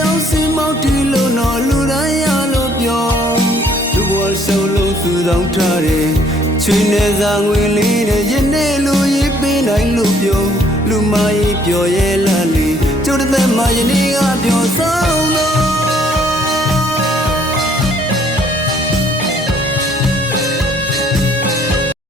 ကြောင့်စီမောက်တီလို့တော့လူတိုင်းရလို့ပြောလူဘဝရှုံးလုံးသူဆောင်ထားတယ်ချွေနေစာငွေလေးနဲ့ရင်းနေလူရေးပေးနိုင်လို့ပြောလူမကြီးပြောရဲလာလေကျိုးတဲ့မှာယနေ့ကပြော